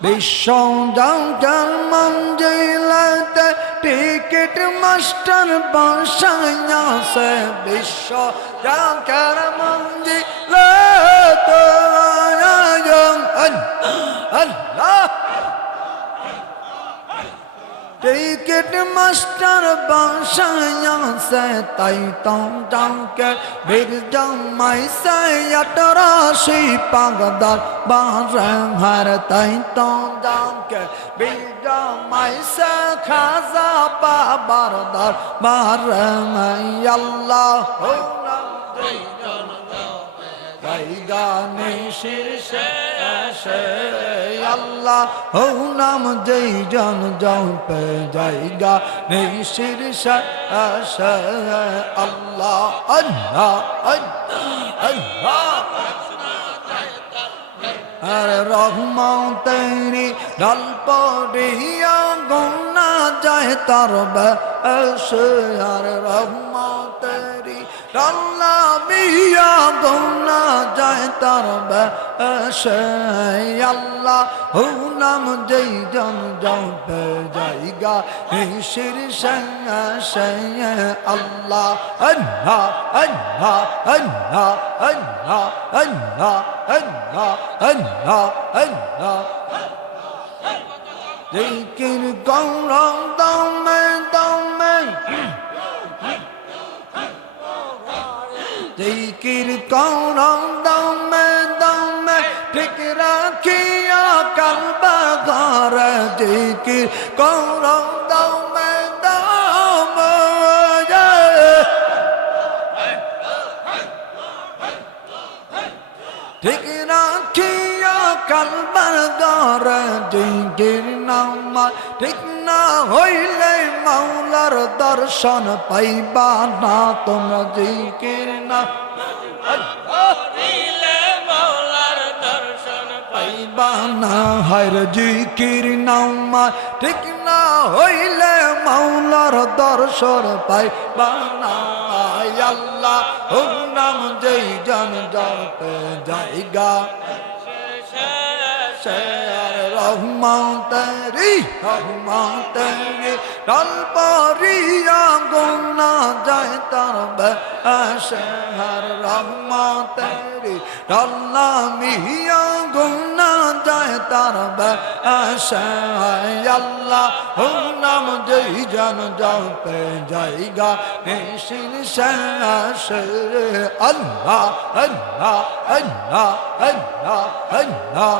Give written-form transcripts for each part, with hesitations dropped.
বিশ্ব জাগার মঞ্জিলাতে ticket master বসাইয়াছে বিশ্ব জাগার মঞ্জিলাতে আল্লাহ টিকিট মাস্টার বসাইয়াছে তাই তো জাগার বীর জমাইছে 18 পাগদার বারহার তাই তো জাগার বীর জমাইছে খাজা বাবার দরবার আল্লাহ গানে শীর্ষে আল্লাহ ও নাম যেই জন জপে জায়গা নেই শীর্ষে আল্লাহ আল্লাহ আল্লাহ আরে রহমতেরি ডাল পড়িয়া গুনা যায় তার বেশ আরে রহমতেরি ডাল্লা মিয়া গুনা যায় তার বেশ আল্লাহ ও নাম যেই জন জপে জায়গা এই শীর্ষে আল্লাহ আল্লাহ আল্লাহ আল্লাহ আল্লাহ আল্লাহ আল্লাহ আল্লাহ আল্লাহ জিকির গৌরব দমে দমে জিকির গৌরব দমে দমে ঠিক রাখিয়া কালবা ঘরে জিকির গৌরব দমে দমে ঠিক রাখিয়া কালবার ঘরে জিকির নাম ঠিক না হইলে মাওলার দর্শন পাইবা না তোমরা জিকির না পাইবা না হায় জিকির নাম ঠিক না হইলে মাওলার দর্শন পাইবা না আল্লাহ ও নাম যেই জন জপে জায়গা রহমতেরি রহমতেরি ডাল পড়িয়া গুনা যায় তার বেশ রহমতেরি ডাল্লা মিয়া গুনা যায় তার বেশ আল্লাহ ও নাম যেই জন জপে জায়গা নিশিন শেষ আল্লাহ আল্লাহ আল্লাহ আল্লাহ আল্লাহ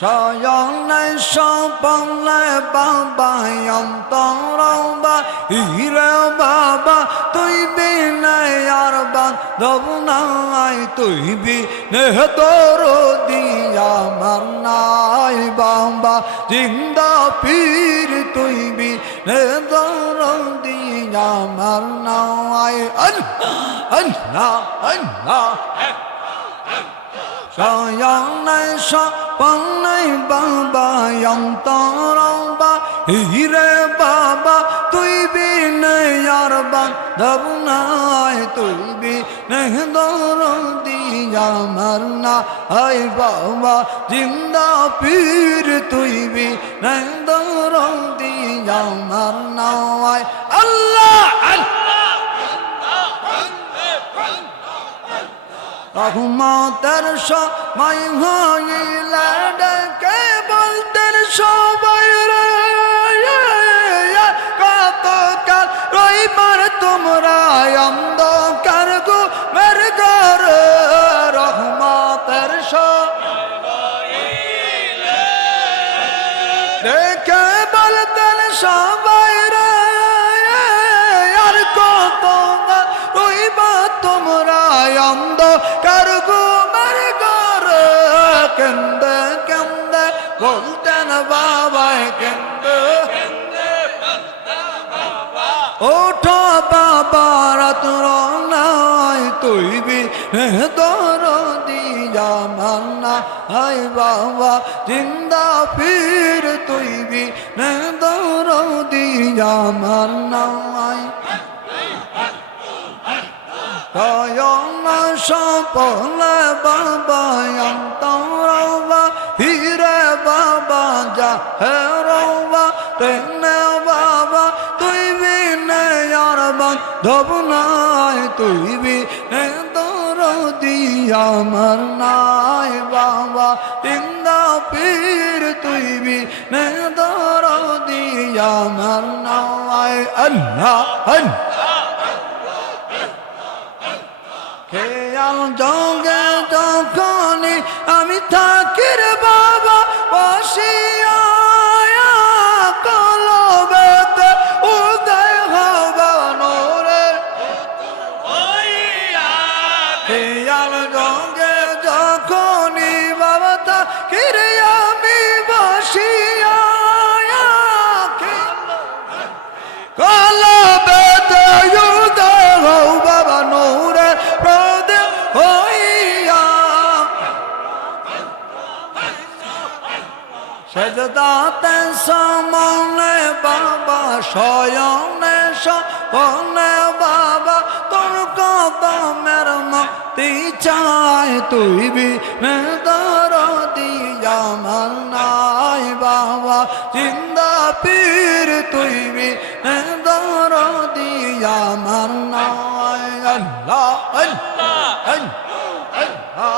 শয়নে স্বপ্নে বাবা অন্তরবা হিরে বাবা তুই বিনয় আর বান্ধব নাই তুই বিনয় তোর দিয়া মার নাই বাবা জিন্দা পীর তুই বিনয় তোর দিয়া মার নাই আল্লাহ আল্লাহ আল্লাহ শয়নে স্বপ্নে বাবা অন্তরবা হিরে বাবা তুই বিনয় আর বান্ধব নাই তুই বিনয় তোর দিয়া মার নাই বাবা জিন্দা পীর তুই বিনয় তোর দিয়া মার নাই আল্লাহ রহমতের সময় হইলে ডেকে বলতেন সবাই রে কতকাল রইবার তোমরা অন্ধকার ঘুমের ঘরে রহমতের সময় ডেকে বলতেন সবাই রে আর কতকাল রইবা তোমরা অন্ধকার ঘুমের ঘরে কেন্দে কেন্দে বলতেন বাবা কেন্দে ওঠো বাবা রাত নাই তুই বি তোর দিয়া মান্না হাই বাবা জিন্দা পীর তুই বি তোর দিয়া মান্না কয়না স্বপ্নে বাবা হে রবা তেনে বাবা তুই বিনে আর বান্ধব নাই তুই বিনে দরদি আমার নাই বাবা জিন্দা পীর তুই বিনে দরদি আমার নাই আল্লাহ আল্লাহ খেয়াল জগে যখনই আমি থাকি রে বাবা বসিয়া কলবেতে উদয় হবা নূরের খেয়াল জগে যখনই বাবা থাকি রে আমি বসিয়া কলবেতে উদয় হবা নূরের সেজদাতে সমনে বাবা শয়নে সপনে বাবা তোর কদমের মতি চাই তুই বিনে দরদি আমার নাই বাবা জিন্দা পীর তুই বিনে দরদি আমার নাই আল্লাহ আল্লাহ আল্লাহ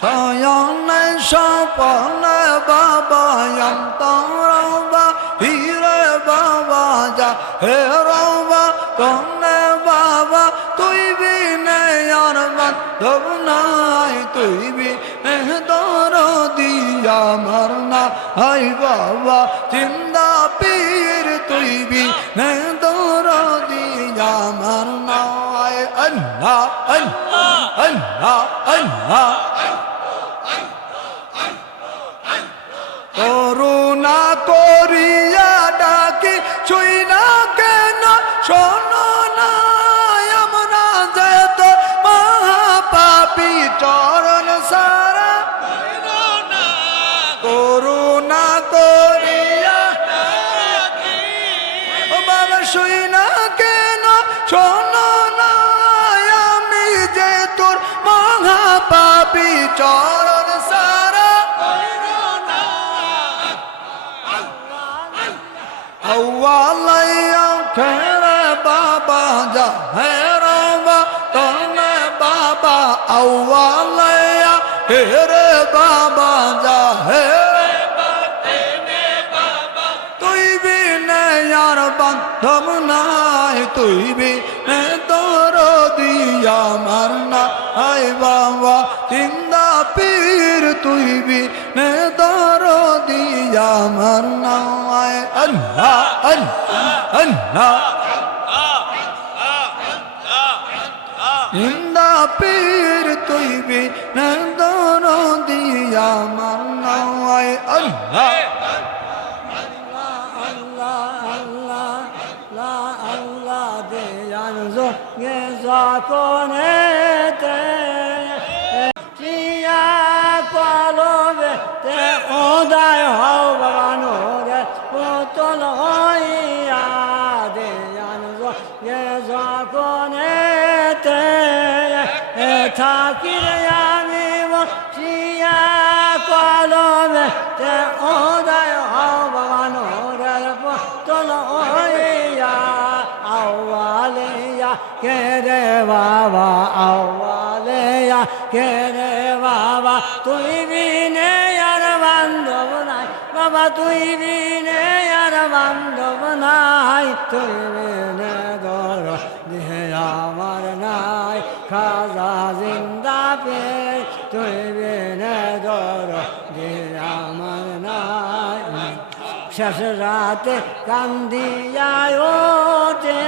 শয়নে স্বপনে বাবা অন্তরবা হিরে বাবা যা হে রবা কনে বাবা তুই বিনে আর বান্ধব নাই তুই বিনে দরদি আমার নাই বাবা জিন্দা পীর তুই বিনে দরদি আমার নাই আল্লাহ আল্লাহ আল্লাহ আল্লাহ করুণা করিয়া ডাকি ছুই না কেন শোনো না আমরা যেত মহাপাপী চরণ সারা করুণা করিয়া ডাকি বাবা ছুই না কেন শোনো না আমি যে তোর মহাপাপী চরণ সারা আওয়ালাইয়া খেরে বাবা যা হে রবা তনে বাবা আওয়ালাইয়া খেরে বাবা যা হে তুই বিনে আর বান্ধব নাই তুই বিনে দরদি আমার নাই বাবা জিন্দা পীর তুই বিনে দরদি আমার নাই আল্লাহ আল্লাহ আল্লাহ জিন্দা পীর তুই বিনে দরদি আমার নাই আল্লাহ যখনেতে চিয়া কলবেতে উদয় হও বাবা নূরের পুতুল হইয়া দেয়ান যখনেতে থাকি রে আমি বসিয়া কলবেতে উদয় হও বাবা নূরের পুতুল হইয়া আওয়ালিয়া কে রে বাবা আওয়ালিয়া কে রে বাবা তুই বিনে আর বান্ধব নাই বাবা তুই বিনে আর বান্ধব নাই তুই বিনে দর দেহে আমার নাই খাজা জিন্দা পে তুই বিনে দর দেহে আমার নাই শেষ রাতে কান্দিয়া ওঠে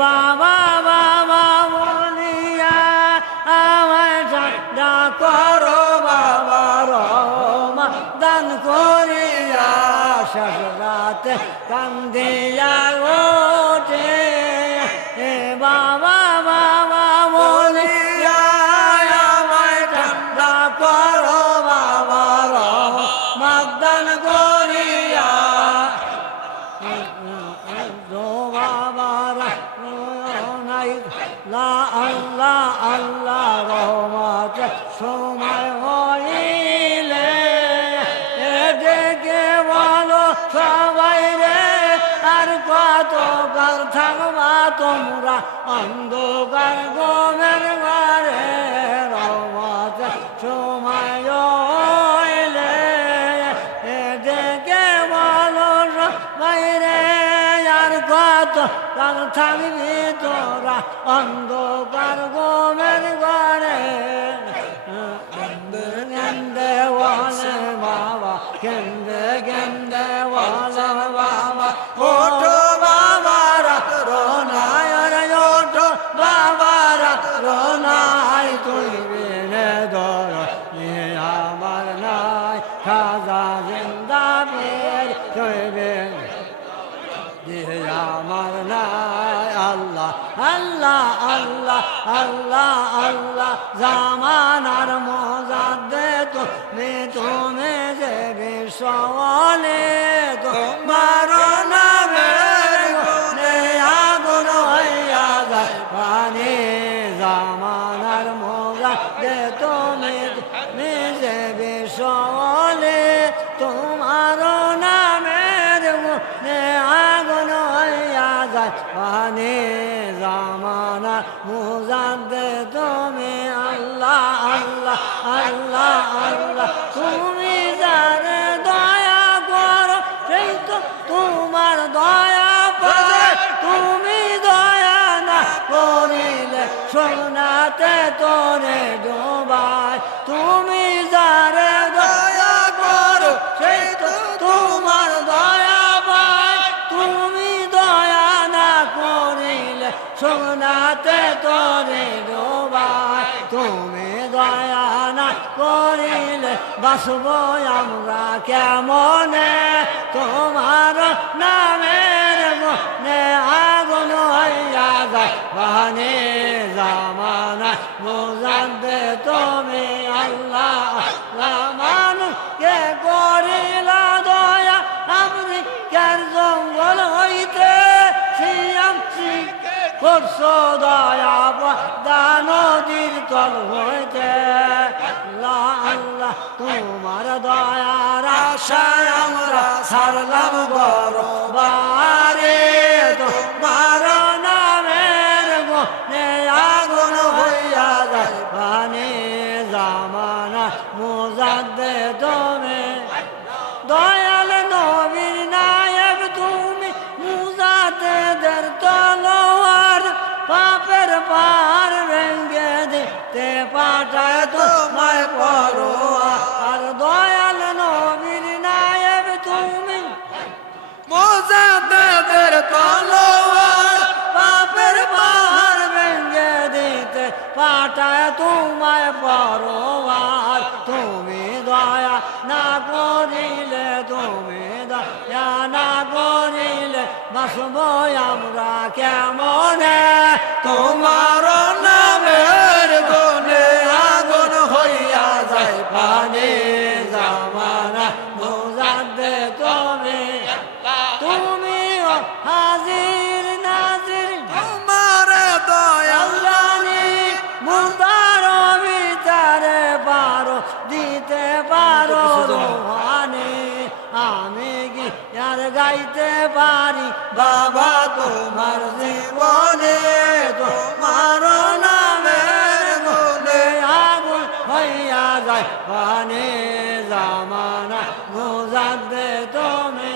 বাবা বাবা বলিয়া আমায় ঠান্ডা করো বাবা রহমা দান করিয়া শেষ রাতে কান্দিয়া ওঠে বাবা বাবা বলিয়া আমায় ঠান্ডা করো বাবা রহমা দান করিয়া আল্লাহ আল্লাহ রহমত সময় হই তোমরা অন্ধকার গোমের ঘরে রহমত সময় হইলে এদিকে বলো বাইরে আর কত কাল থাকবি তোরা অন্ধকার গোমের ঘরে গেন্দে বলে বাবা গেন্দে বলে বাবা ওঠো বাবারা রোনায় রে ওঠো বাবারা রোনায় তুই বেড়ে ধর আমার নাই খাজা জিন্দা বের তুই বের আমার নাই আল্লাহ আল্লাহ আল্লাহ আল্লাহ আল্লাহ জামানার মজাদে তুমি যে বিশ্বলে তোমার নামের গুণে আগুন হইয়া যায় পানি জামানার মজাদে তুমি যে বিশ্বলে তোমার নামের গুণে আগুন হইয়া যায় পানি জামানা মুজাদ্দে তুমি আল্লাহ আল্লাহ আল্লাহ আল্লাহ তুমি যারে দয়া করো সেই তো তোমার দয়া পায় তুমি দয়া না করিলে সোনাতে তোরে ডোবায় তুমি যারে দয়া করো সেই তো তোমার দয়া পায় তুমি দয়া না করিলে সোনাতে তোরে ডোবায় তুমি দয়া না করিলে বাসব আমরা কেমনে তোমার নামের গুণে আগুন হইয়া যায় বানে জামানা মুজাদ্দে তুমি আল্লাহ আল্লাহ মানুষকে করিলা দয়া আপনি কার জঙ্গল হইতে সিয়াম করছো দয়া নদীর তল হইতে আল্লাহ আল্লাহ তোমার দয়ার আশায় আমরা সারলাম গরবারে তোমার নামের গুণে আগুন হইয়া যায় পানি জামানা মুজাদ্দে তুমি দয়াল নবীর নায়েব তুমি মুজাদ্দেদের তলোয়ার পাপের পার ভেঙ্গে দিতে পাঠায় তোমায় পরোয়ার দয়াল নবীর নায়েব তুমি মুজাদ্দেদের তলোয়ার পাপের পার ভেঙ্গে দিতে পাঠায় তোমায় পরোয়ার তুমি দয়া না করিলে তুমি দয়া না করিলে বাসব আমরা কেমনে তোমার নামের গুণে আগুন হইয়া যায় পানি জামানা মুজাদ্দে তুমি তুমি হাজির নাজির তোমার দয়াল জানি মুদার ভিতরে পারো দিতে পারো রোহানি আমি কি আর গাইতে পারি বাবা তোমার জীবনে তোমার নামের গুণে আগুন হইয়া যায় পানি জামানা মুজাদ্দে তুমি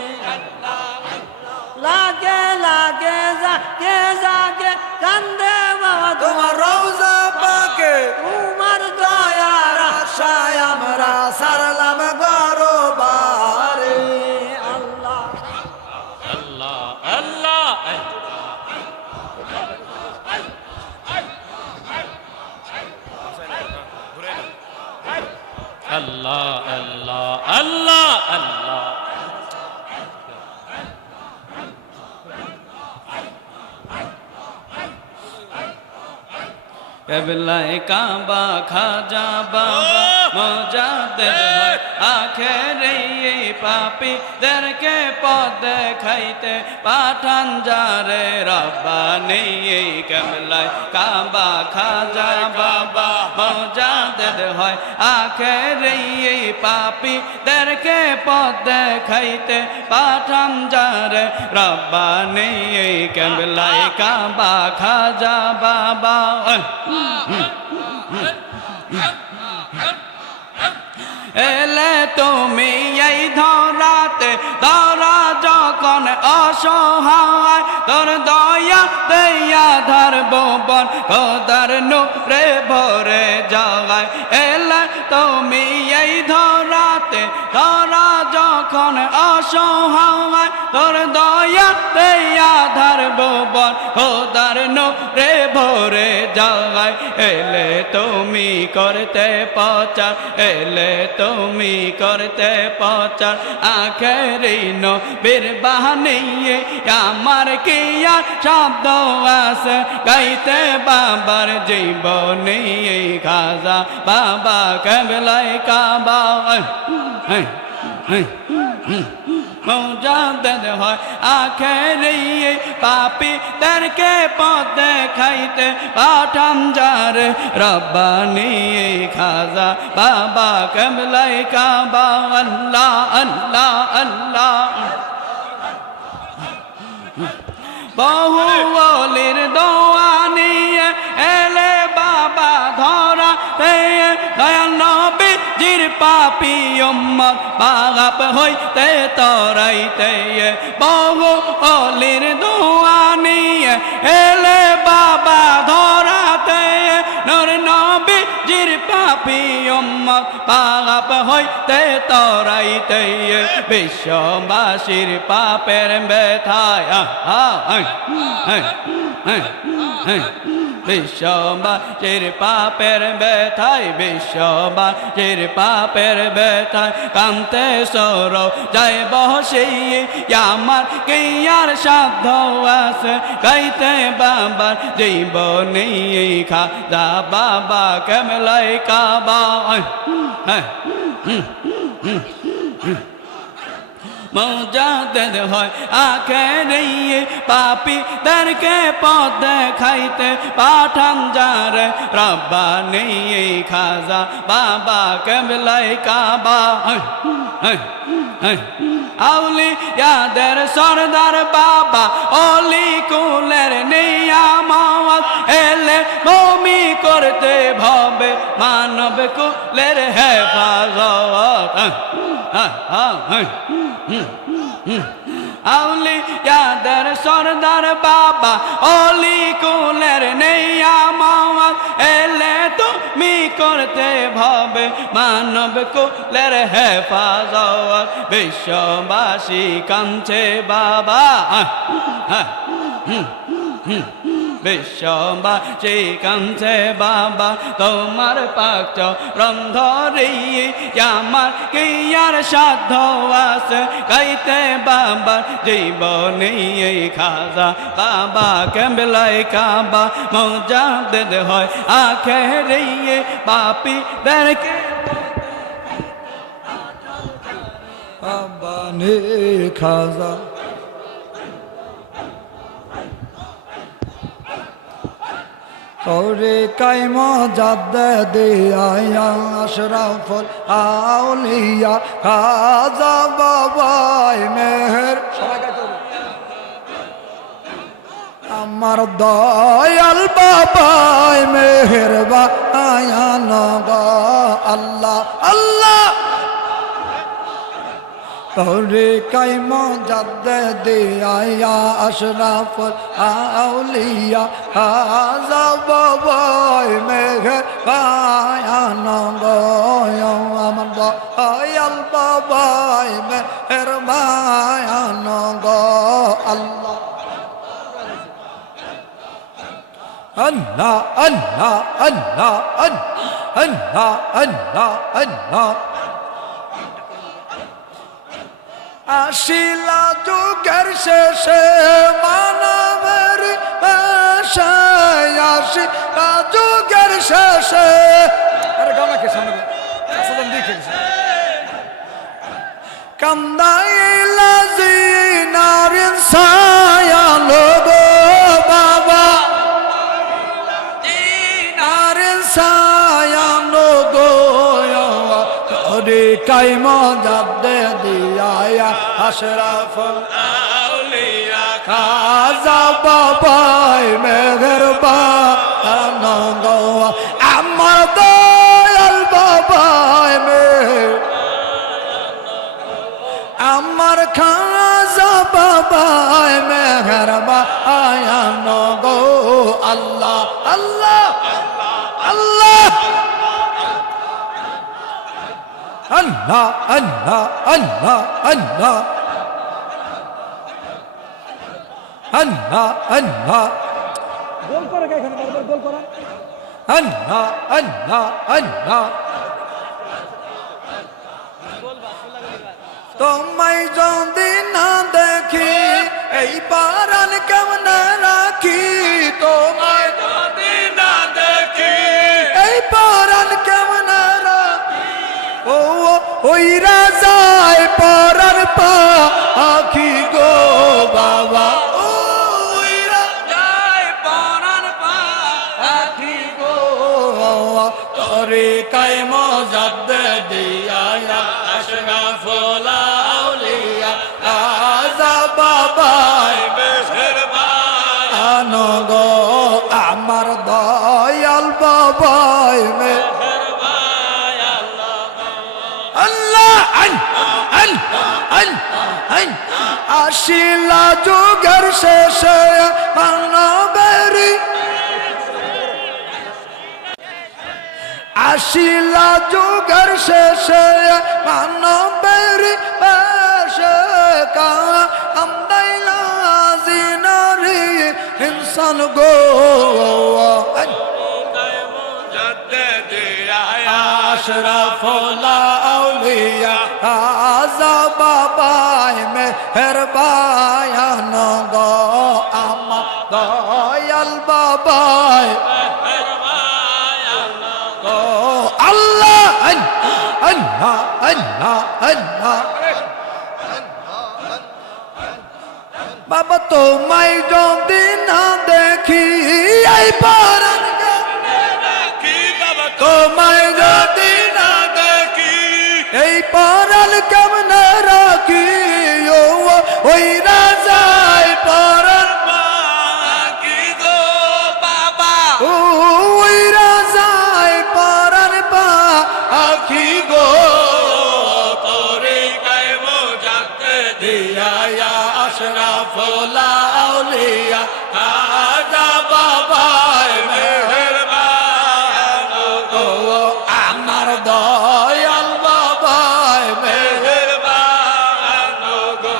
লাগে লাগে যাকে কান্দে বাবা তোমার রওজা পাকে তোমার দয়ার আশায় আমরা সারলাম গরবারে আল্লাহ আল্লাহ আল্লাহ আল্লাহ আল্লাহ আল্লাহ আল্লাহ কেবলায় কাবা খাজা বাবা মুজাদ্দিদ হয় আখেরে এই পাপীদেরকে পথ দেখাইতে পাঠান যারে রব্বানি। কেবলায় কাবা খাজা বাবা মুজাদ্দিদ মোজাদ্দেদ হয় আখেরে এই পাপীদেরকে পথ দেখাইতে পাঠাম যারে রব্বানি এই কেবলাই কাবা খাজা বাবা এলে তুমি এই ধরাতে ধরা যখন অসহায় তোর দয়া দেয়া ধরব বন খোদার নূরে ভরে যায় এলে তুমি এই ধরাতে ধরা যখন অসহায় তোর দয়া দেয়া ধরব বন খোদার নূরে ভরে যায় এলে তুমি করতে প্রচার এলে তুমি করতে প্রচার আখেরি নবীর বাণী আমার কি আর শব্দ আছে গাইতে বাবার জীবনী খাজা বাবা কেবলাই কাবা মোজাদ্দেদ হয় আখেরি পাপীদেরকে পথ দেখাইতে পাঠাম যারে রব্বানি খাজা বাবা কেবলাই কাবা আল্লাহ আল্লাহ আল্লাহ বহু ওলির দোয়া নিয়ে এলে বাবা ধরা দয়াল নবীজির পাপী উম্মত পাপ হইতে তরাইতে বহু ওলির দোয়া নিয়ে এলে বাবা ধরাতে নূর নবীজির পাপী উম্মত পাপ হইতে তরাইতে বিশ্ববাসীর পাপের ব্যথায় বিশ্ববাসীর পাপের ব্যথায় বিশ্ববাসীর পাপের ব্যথায় কান্তে সর যায় বসে আমার কি আর সাধ্য আছে গাইতে বাবার জীবনী খাজা বাবা কেবলাই কাবা মোজাদ্দেদ হয় আখেরি পাপীদেরকে পথ দেখাইতে পাঠাম যারে রব্বানি খাজা বাবা কেবলাই কাবা আউলিয়াদের সরদার বাবা অলি কুলের নিয়ামত এলে ভূমি করতে ভবে মানব কুলের হেফাজত আউলিয়াদের সরদার বাবা অলি কুলের নিয়ামত এলে তুমি করতে ভবে মানব কুলের হেফাজত বিশ্ববাসী কাঁদছে বাবা বিশ্ববাসী কাঁদছে বাবা তোমার পাক রন্ধরি আমার কি আর সাধ্য আছে গাইতে বাবার জীবনী খাজা বাবা কেবলাই কাবা মোজাদ্দেদ হয় আখেরি পাপীদেরকে রব্বানি খাজা তোরে কাইম জাদ্দে আয়া আশরাফুল আউলিয়া খাজা বাবাই মেহের আমার দয়াল বাবাই মেহেরবা আয়া নগা আল্লাহ আল্লাহ তোরে কাইম জাদ্দে আয়া আশরাফুল আউলিয়া খাজা বাবাই মেঘে বায়ান গয় আমার দয়াল বাবাই মেহের বায়ান গ আল্লাহ আল্লাহ আল্লাহ আল্লাহ আল্লাহ আল্লাহ আল্লাহ আশিলা যুগের শেষে মানবের ভাষায় আশিলা যুগের শেষে আরে গামাকে সামনে সালাম দেখে কান্দাইলা জিনারিন সায়া লোগো বাবা জিনারিন সায়া লোগো তরিকায় মজাদ দিয়া আশরাফুল আউলিয়া খাজা বাবাই মেহেরবান গো আমার দয়াল বাবাই আমার খাজা বাবাই মেহেরবান গো আল্লাহ আল্লাহ আল্লাহ আল্লাহ আল্লাহ আল্লাহ আল্লাহ আল্লাহ আল্লাহ গোল করে এখানে বারবার গোল করা আল্লাহ আল্লাহ আল্লাহ তোমায় যদি না দেখি এই পারান কেমন রাখি তোমায় যদি না দেখি এই পারান কেমন রাখি ও ওই রাজায় পরার পাখি গো বাবা ওই যায় পরাণ পাখি গো তরে কায় মজাদ দিয়া আশরাফুল আউলিয়া খাজা বাবাই মেহেরবান গো আমার দয়াল বাবাই আল্লাহ আশিলা যুগের শেষে মানবেরি আশিলা যুগের শেষে মানবেরি বেশে কামদাইলা জিনারি ইনসান গো আশরাফুল আউলিয়া খাজা বাবাই মেহেরবান গো আমার দয়াল বাবাই গো আল্লাহ আল্লাহ আল্লাহ আল্লাহ বাবা তোমায় যদি না দেখি এই পারান তোমায় যদি না দেখি এই পারাল কেমন রাখি ও ওই রাজায় পারাল পাখি গো বাবা ও ওই রাজায় পারাল পাখি গো তোরে গায়ে মোজাতে দিয়া আশরাফুল আউলিয়া খাজা বাবাই মেহেরবান গো আমার দয়াল বাবাই মেহেরবান গো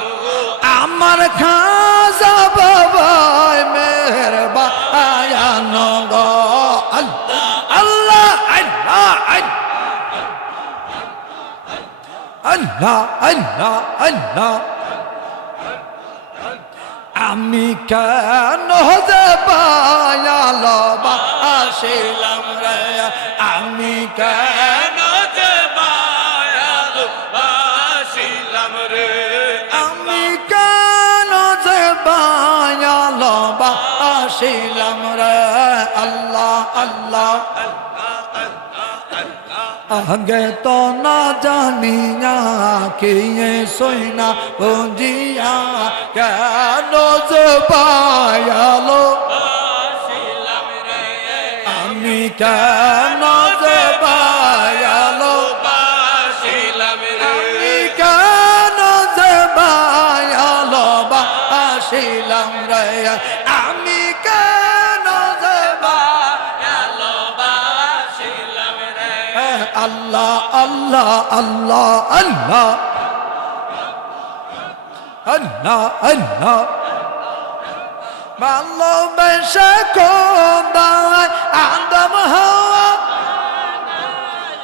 আমার খাজা বাবাই মেহেরবান গো আল্লাহ আল্লাহ আল্লাহ আল্লাহ আল্লাহ আমি কেন হতে পায়ালো বাসিলাম রে আমি কেন যে মায়ালু আসিলাম রে আমি কেন যে পায়ালো বাসিলাম রে আল্লাহ আল্লাহ আগে তো না জানিয়া কে সইনা বুঝিয়া কেন যে পায়ালো আসিলাম রে আমি কেন যে পায়ালো আসিলাম আমি কেন যে পায়ালো বাসিলাম রে আমি কেন যে মায়ালু আসিলাম রে আল্লাহ আল্লাহ আল্লাহ আল্লাহ আল্লাহ আল্লাহ ভালোবেসে খোদায় আদম হাওয়া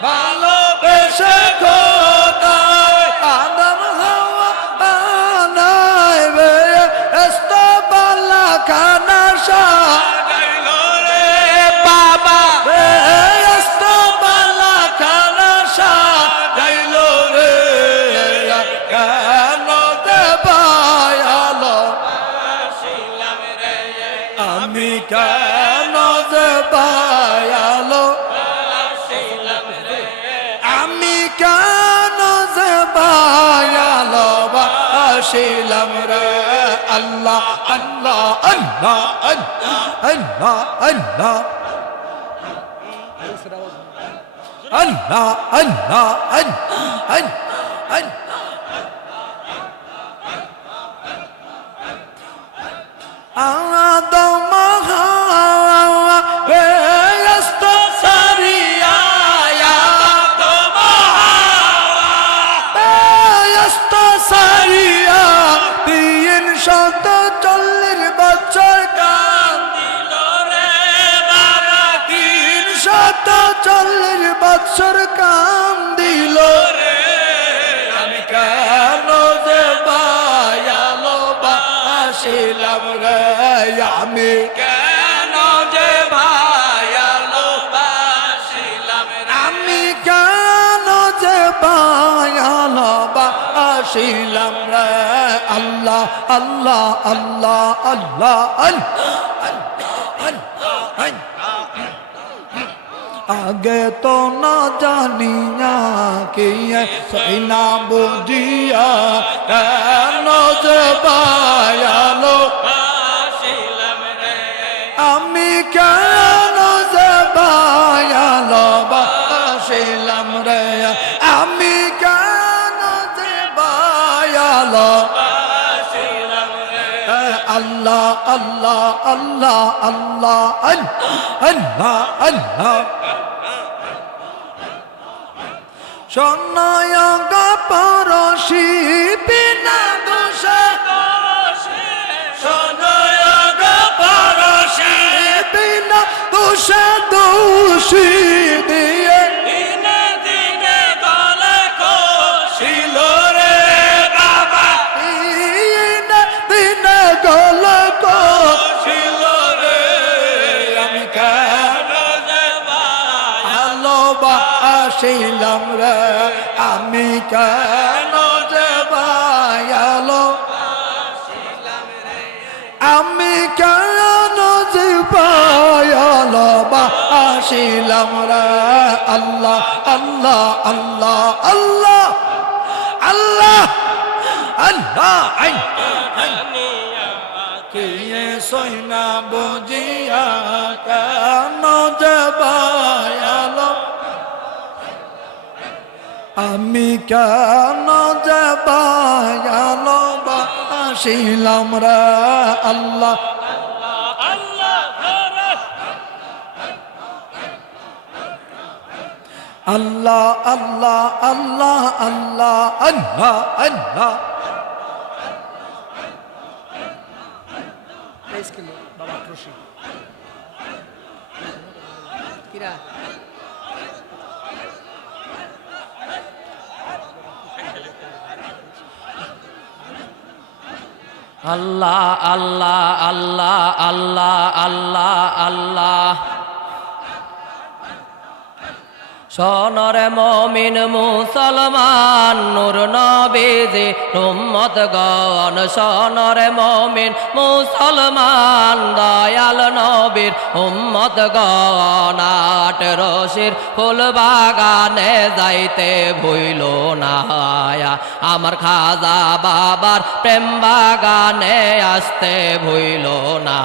ভালোবেসে খোদায় আদম হাওয়া বানাইবে এস্তবালা খানা শাহ গাইলো রে বাবা এস্তবালা খানা শাহ গাইলো রে কেন দেবায়ালো আসিলাম রে আমি কেন দেবায়ালো আসিলাম রে আল্লাহ আল্লাহ আল্লাহ আল্লাহ আল্লাহ আল্লাহ আল্লাহ আল্লাহ আদম হাওয়া বেহেশত সারিয়া আদম হাওয়া বেহেশত সারিয়া 340 বছর দিল রে বাবা 340 বছর কাম দিল রে আমি কেন যে বায়ালো বাসিলাম রে আমি কেন যে ভায়ালো বাসিলাম রে আমি কেন যে বায়ালো বাসিলাম রে আল্লাহ আল্লাহ আল্লাহ আল্লাহ আগে তো না জানিয়া কি সই না বুঝিয়া কেন যে বায়ালো বাসিলাম রে আমি কেন যে বায়ালো বাসিলাম রে আমি কেন যে বায়ালো বাসিলাম রে আল্লাহ আল্লাহ আল্লাহ আল্লাহ আল্লাহ আল্লাহ সন্নয়গ পরশি বিনা দোষে সনয়গ পরশে বিনা দোষে দোষী দিয়ে দিনে দিনে গলে কষিল রে বাবা দিন গল ছিল রে আমি কেন যে ভালোবাসিলাম রে আমি কেন যে ভালো আমি কেন যে ভালোবাসিলাম রে আল্লাহ আল্লাহ আল্লাহ আল্লাহ আল্লাহ আল্লাহ কে সইনা বুঝিয়া কেন যে ভালো আমি কেন যে ভালো বাসিলাম রে আল্লাহ আল্লাহ আল্লাহ আল্লাহ আল্লাহ আল্লাহ আল্লাহ বাবা রশি কিরা আল্লাহ আল্লাহ আল্লাহ আল্লাহ আল্লাহ আল্লাহ সোনরে মমিন মুসলমান নূর নবীজি উম্মত গণ সোনরে মমিন মুসলমান দয়াল নবীর উম্মত গণ আট রশির ফুল বাগানে যাইতে ভুইল না আমার খাজা বাবার প্রেম বাগানে আসতে ভুইল না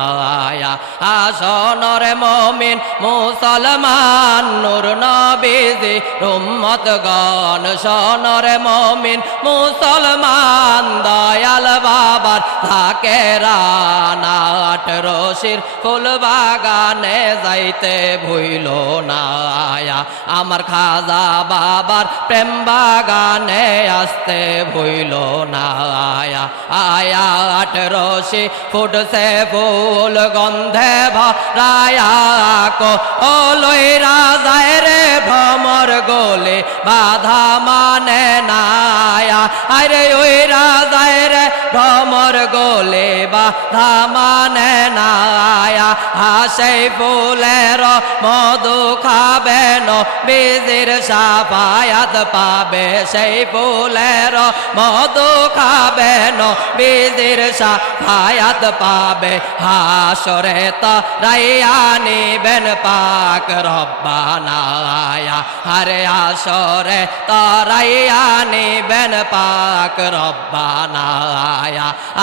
সোনরে মমিন মুসলমান নূর নবী উম্মত গণ সোনরে মমিন মুসলমান দয়াল বাবার থাকে রানাট রশির ফুল বাগানে যাইতে ভুইল না আমার খাজা বাবার প্রেম বাগানে আসতে ভুইল না আয়াট রশি ফুটছে ফুল গন্ধে ভরায়া কো ও লইরা যায় রে ভ্রমর গোলে বাধা মানে নায়া আরে ওই রাজায় রে ভ্রমর গোলে বাধা মানে নায়া হাসে ফুলের মধু খাবেন বীজের সাফায়াত পাবে সেই ফুলের মধু খাবেন বীজের সাফায়াত পাবে হাসরে তো রাইয়া নিবেন পাক রব্বানা আরে আসরে তারাইয়া নিবেন পাক রব্বানা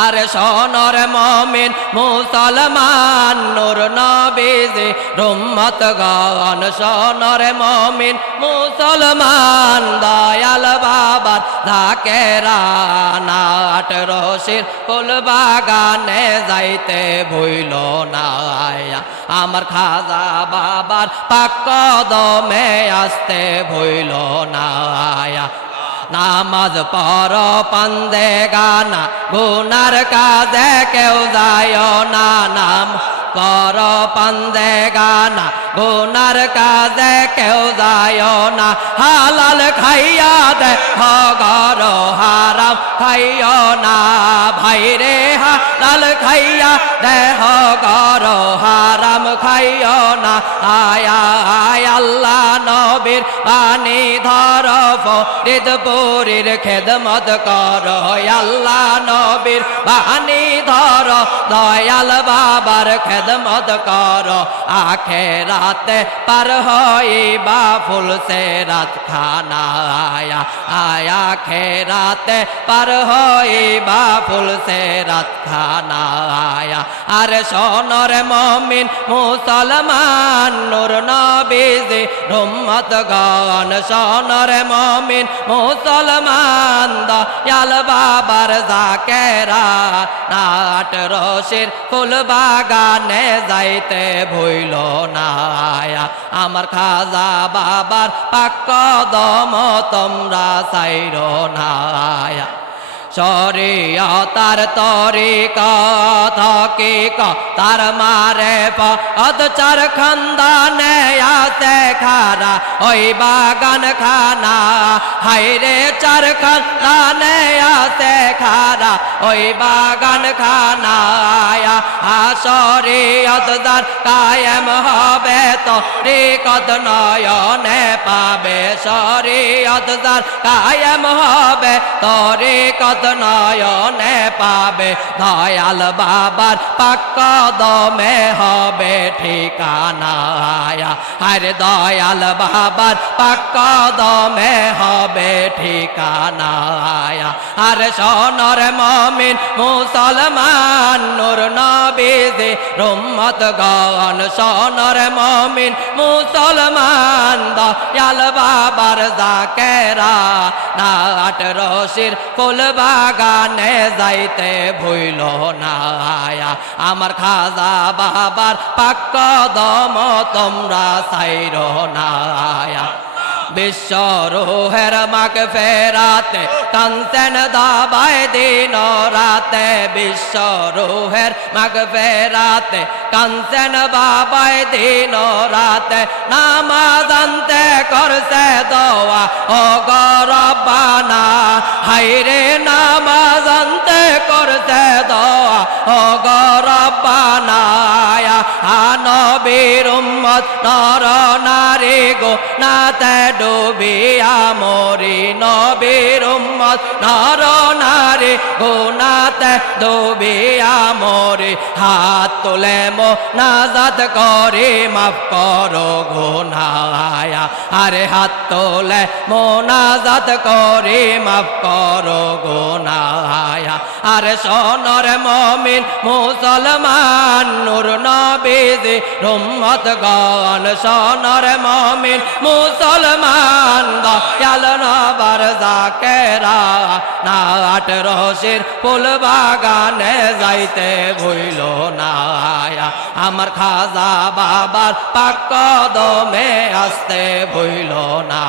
আরে সোনর মমিন মুসলমান নূর নবীজি উম্মত গণ সোনর মমিন মুসলমান দয়াল বাবার ধাকেরা নাট রশির ফুল বাগানে যাইতে ভুইল না আমার খাজা বাবার পাক কদমে আসতে ভুইল না নামাজ পর পান্দে গানা গুনার কাজে কেউ যায় না নাম পর পান্দে গানা গুনার কাজে কেউ যায় না হালাল খাইয়া দে হগর হারাম খাইও না ভাইরে হালাল খাইয়া দে হগর হারাম খাইও না আয়া আয় আল্লাহ নবীর বাণী ধর ফরিদপুরের খেদমত কর আল্লাহ নবীর বাণী ধর দয়াল বাবার খেদমত কর আখেরাতে পার হইবা ফুল সে রাত খানা আয়া খেরাতে পার হইবা ফুল সে রাত খানা আর সোনর মমিন মুসলমান নূর নবীজি উম্মত গণ সোনর মমিন মুসলমান দয়াল বাবার জাকেরা নাট রশির ফুল বাগানে যাইতে ভুইল না আমার খাজা বাবার পাক কদম তোমরা সাইর না শরীয়তার তরিকত কি তার মারে পদ চার খানদানে আছে খারা ওই বাগান খানা হাইরে চার খানদানে আছে খারা ওই বাগান খানা শরীয়ত যার কায়েম হবে তরিকত নয়নে পাবে শরীয়ত যার কায়েম হবে তরিকত নয়নে পাবে দয়াল বাবার পাক কদমে হবে ঠিকানা আরে দয়াল বাবার পাক কদমে হবে ঠিকানা আর সোনর মমিন মুসলমান নূর নবীজি উম্মত গণ সোনর মমিন মুসলমান দয়াল বাবার জাকেরা নাট রশির ফুল বাগানে যাইতে ভুইল না আমার খাজা বাবার পাক কদম তোমরা সাইর না বিশ্ব রুহের মাগ ফেরাতে কানতেন দাবায় দিন রাতে বিশ্ব রুহের মাগ ফেরাতে কানতেন বাবায় দিন রাতে নামাজ আনতে করছে দোয়া ও গরবানা হাইরে নামাজ আনতে করছে দোয়া ও গরবানা নবীর উম্মত নর নারী গো নাতে ডুবিয়া মরি নবীর উম্মত নর নারী গুনাতে ডুবিয়া মরি হাত তুলে মোনাজাত করি মাফ করো গুনায়া আরে হাত তুলে মোনাজাত করি মাফ করো গুনায়া আরে সোনর মমিন মুসলমান নূর নবীজি উম্মত গণ সোনর মমিন মুসলমান দয়াল নবার জাকেরা নাট রশির ফুল বাগানে যাইতে ভুইল না আমার খাজা বাবার পাক কদমে আসতে ভুইল না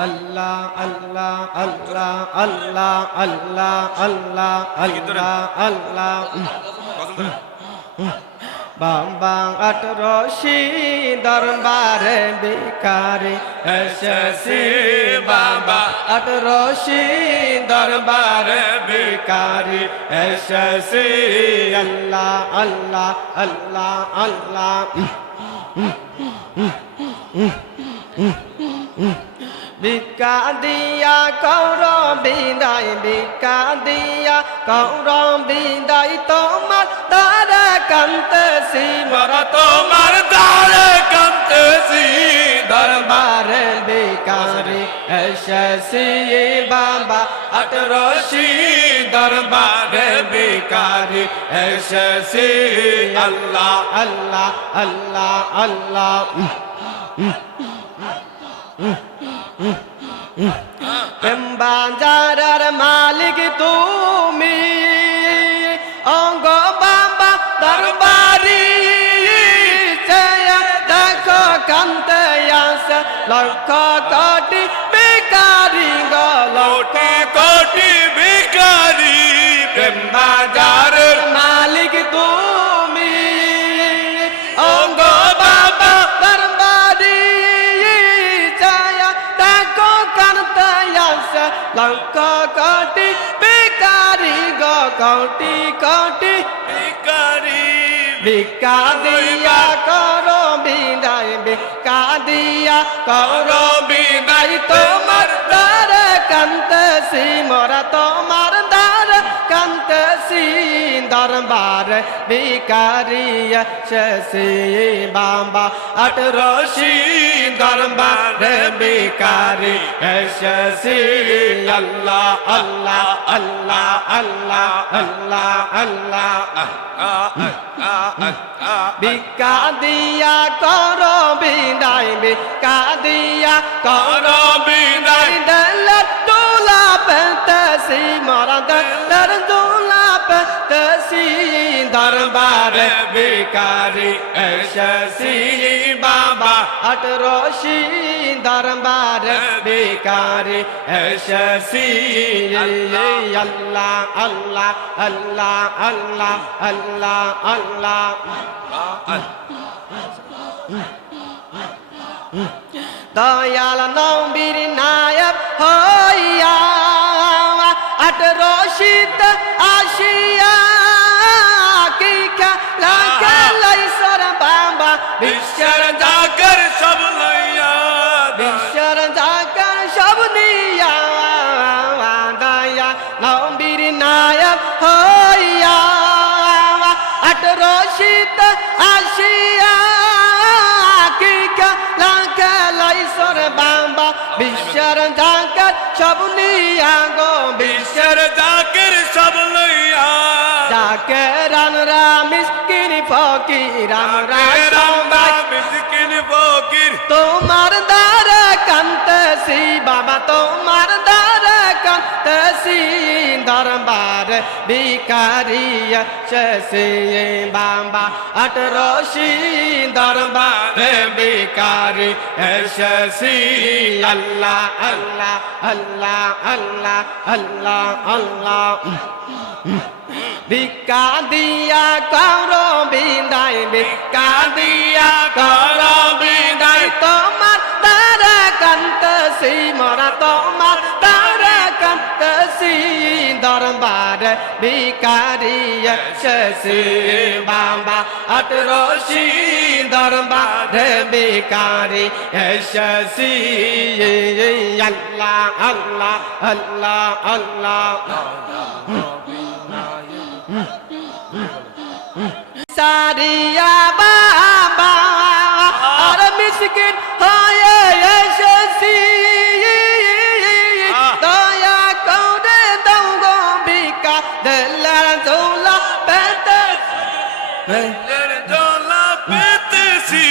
আল্লাহ আল্লাহ আল্লাহ আল্লাহ আল্লাহ আল্লাহ আল্লাহ আল্লাহ বাবা আটরশি দরবারে ভিখারি এসেছি বাবা আটরশি দরবারে ভিখারি এসেছি আল্লাহ আল্লাহ আল্লাহ আল্লাহ ভিক্ষা দিয়া কর বিদায়, ভিক্ষা দিয়া কর বিদায়, তোমার দ্বারে কান্তেছি মোরা তোমার দ্বারে কাঁদতেছি দরবারে ভিখারি এসেছি বাবা আটরশি দরবারে ভিখারি এসেছি আল্লাহ আল্লাহ আল্লাহ আল্লাহ বাজারের মালিক তুমি অঙ্গ বাবা দরবারি দেখো কান্তে আসে লক্ষ কোটি বেকারি কোটি কোটি ভিখারি প্রেম বাজারের মালিক তুমি অঙ্গ বাবা দরবারি দেখো কান্তে আসে লক্ষ কোটি বেকারি কোটি কোটি ভিখারি ভিক্ষা দিয়া করো বিদায়, ভিক্ষা দিয়া করো বিদায়, তোমার দ্বারে কান্তেছি মোরা তোমার দ্বারে কান্তেছি দরবারে ভিখারি এসেছি বাবা আটরশি দরবারে ভিখারি এসেছি আল্লাহ আল্লাহ আল্লাহ আল্লাহ আল্লাহ আল্লাহ ভিক্ষা দিয়া করো বিদায়, ভিক্ষা দিয়া করো বিদায়, দলের দোলা পেতেছি মোরা দলের দোলা পেতেছি দরবারে ভিখারি এসেছি বাবা আটরশি দরবারে ভিখারি এসেছি আল্লাহ আল্লাহ আল্লাহ আল্লাহ আল্লাহ আল্লাহ দয়াল নবীর নায়ক হইয়া আটরশিত আসিয়া কি খেলা খেলাইছর বাবা বিশ্বের জাগর সব লইয়া বিশ্বের জাগর সব নিয়া দয়া নবীর নায়ক হইয়া আটরশিত আসিয়া কি খেলা খেলাইছর বাবা বিশ্বের জাগর সব নিয়া গো বিশ্বের জাগর সব লইয়া যাকে রানরা মিসকিন ফকির আমরা সবাই মিসকিন ফকির তোমার দ্বারে কান্তেছি বাবা তোমার দ্বারে কান্তেছি দরবারে ভিখারি এসেছি বাবা আটরশি দরবারে ভিখারি এসেছি আল্লাহ আল্লাহ আল্লাহ আল্লাহ আল্লাহ আল্লাহ ভিক্ষা দিয়া করো বিদায়, ভিক্ষা দিয়া করো বিদায়, তোমার দ্বারে কান্তেছি মোরা তোমার দ্বারে কান্তেছি দরবারে ভিখারি এসেছি বাবা আটরশি দরবারে ভিখারি এসেছি আল্লাহ আল্লাহ আল্লাহ আল্লাহ সারিয়া বাবা আর মিসকিন হয়ে এসেছি দয়া করে দাও গো ভিক্ষা দিলের দৌলা পেতে দোলা পেতেছি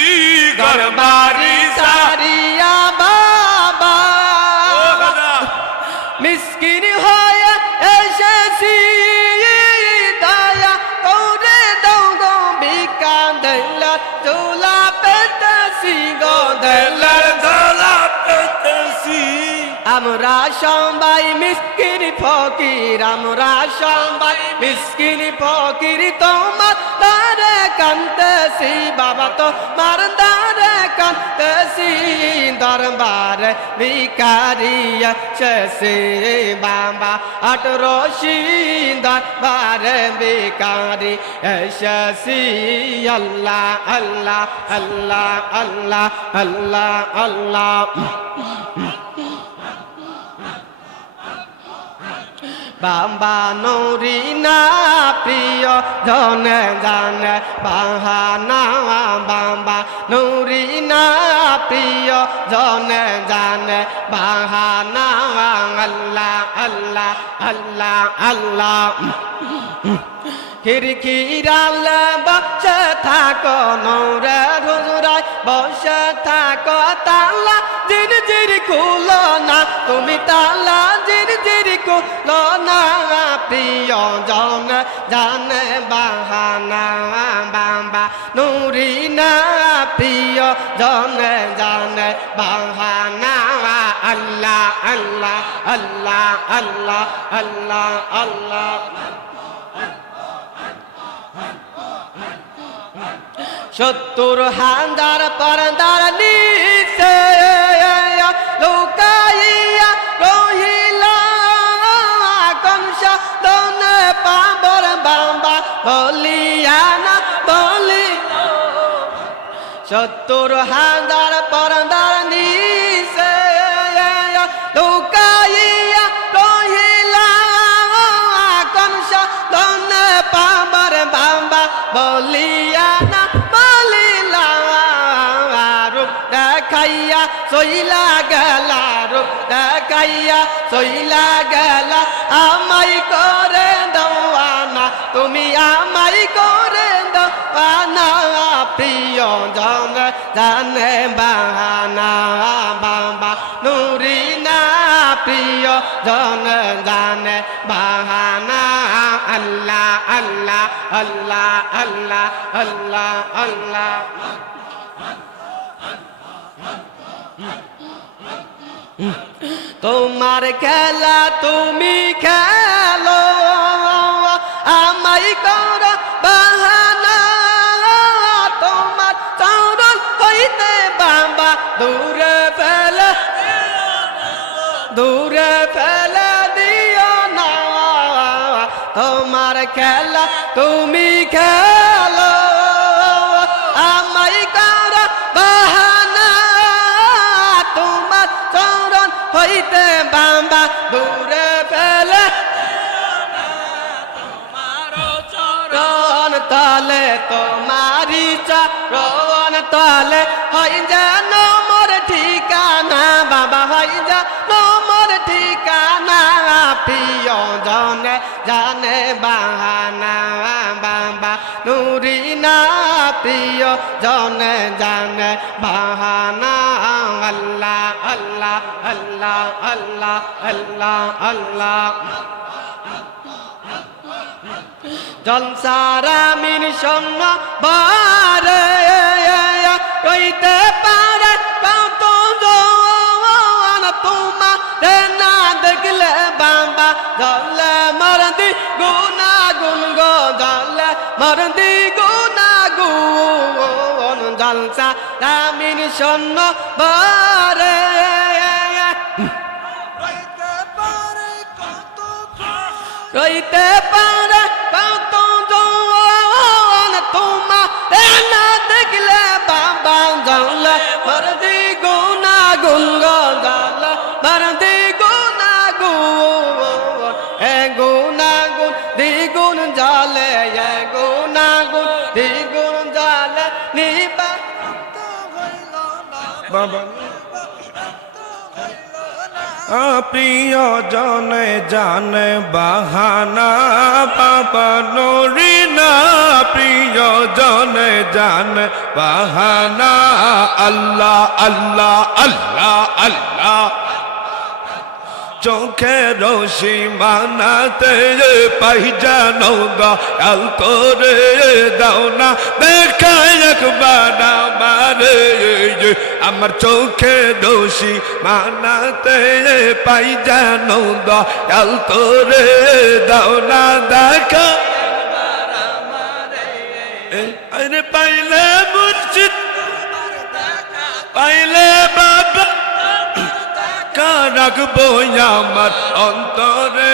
ঘরবাড়ি সারিয়া বাবা মিসকিন হয়ে এসেছি দয়া করে দাও গো ভিক্ষা দিলের দৌলা পেতেছি গো দিলের দোলা পেতেছি আমরা সবাই মিসকিন ফকির আমরা সবাই মিসকিন ফকির তোমার দ্বারে কান্দেছি বাবা তোমার দ্বারে কান্দেছি দরবারে ভিখারি এসেছি বাবা আটরশি দরবারে ভিখারি এসেছি আল্লাহ আল্লাহ আল্লাহ আল্লাহ আল্লাহ আল্লাহ বাবা নুরি না প্রিয় জনে জানে বাহানা বাবা নুরি না প্রিয় জনে জানে বাহানা আল্লাহ আল্লাহ আল্লাহ আল্লাহ খিড়কিরালে বসে থাকো নৌরে হুজুরায় বসে থাকো তালা জির জির খুলো না তুমি তালা জির জির খুলো না প্রিয় জন জানে বাহানা বাবা নুরি না প্রিয় জন জানে বাহানা আল্লাহ আল্লাহ আল্লাহ আল্লাহ আল্লাহ আল্লাহ 70,000 পর্দার নিচে লুকাইয়া রহিলা কংসা দনে পাবর বাবা বলিয়া না বলি 70,000 পর্দার নিচে লুকাইয়া রহিলা কংসা দনে পাবর বাবা বলিয়া না দেখাইয়া সইলা গেলা রূপ দেখাইয়া সইলা গেলা আমাই করে দেওয়ানা তুমি আমাই করে দেওয়ানা প্রিয় জন জানে বাহানা বাবা নুরি না প্রিয় জন জানে বাহানা আল্লাহ আল্লাহ আল্লাহ আল্লাহ আল্লাহ আল্লাহ তোমার খেলা তুমি খেলো আমাই কর বাহানা তোমার চরণ হইতে বাবা দূরে ফেলে দিও না তোমার খেলা তুমি খেলো আমাই কর বাহানা তোমার চরণ হইতে বাবা দূরে ফেলে চরণ তলে তোমারি চরণ তলে হয় যেন মোর ঠিকানা বাবা হয় যেন মোর ঠিকানা প্রিয় জনে জানে বাহানা বাবা নুরি না প্রিয় জনে জানে বাহানা আল্লাহ আল্লাহ আল্লাহ আল্লাহ আল্লাহ আল্লাহ জলসারা মিন শূন্য বারে রইতে পারে কত জোয়ান তোমারে না দেখলে বাবা জলে মরদি গুনা গুন গো জলে মরদি গুনা গুন জলসারা মিন শূন্য বারে রইতে পারে কত জোয়ান তোমারে না দেখলে বাবা জলে মরদি গুনা গুন গো জলে মরদি গুনা গুন এ গুনা গুন দ্বিগুণ জলে এ গুনা গুন দ্বিগুণ জলে নিবা বাবা প্রিয় জনে জানে বাহানা বাবা নুরি না প্রিয় জনে জানে বাহানা আল্লাহ আল্লাহ আল্লাহ আল্লাহ চোখে রশি মানাতে পাই জানো দয়াল করে দাও না দেখা একবার আমারে আমার চোখে রশি মানাতে পাই জানো দয়াল করে দাও না দেখা পাইলে মুর্শিদ পাইলে বাবা রাখবো আমার অন্তরে